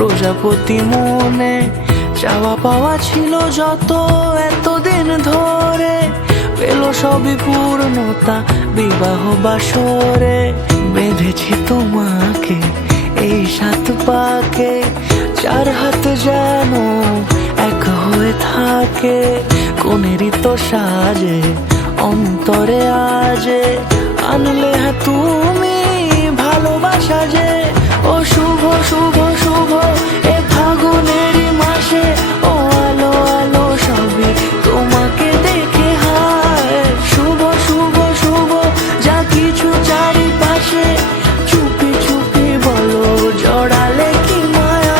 প্রজাপতি মনে চাওয়া পাওয়া ছিল যত এতদিন ধরে, পেল সবই পূর্ণতা বিবাহ বাসরে। বেঁধেছি তোমাকে এই 7 পাকে, 4 হাত যেন এক হয়ে থাকে। কোনেরই তো সাজে অন্তরে আজে, আনলে হ্যাঁ তুমি ভালোবাসা যে। ও শুভ শুভ শুভ এ ফাগুনেরই মাসে, ও আলো আলো সবই তোমাকে দেখে হায়। শুভ শুভ শুভ যা কিছু চারিপাশে, চুপি চুপি বলো জড়ালে কি মায়া।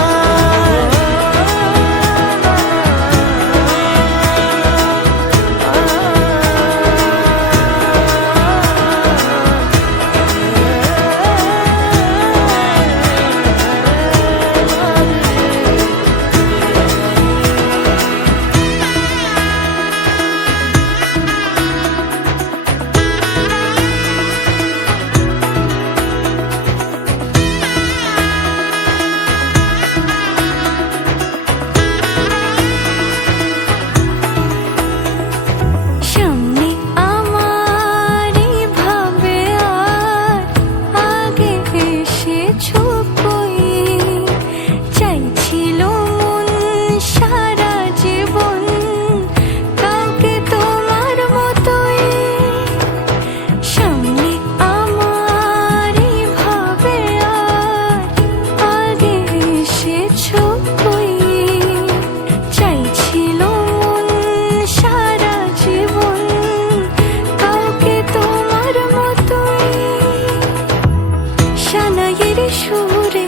সুরে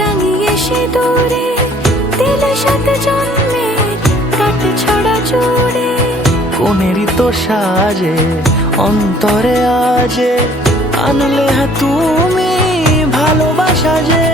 রাঙিয়ে সে দূরে দিলে 7 জন্মের কাট ছড়া জুড়ে। কোনেরই তো সাজে অন্তরে আজে, আনলে হ্যাঁ তুমি ভালোবাসা যে।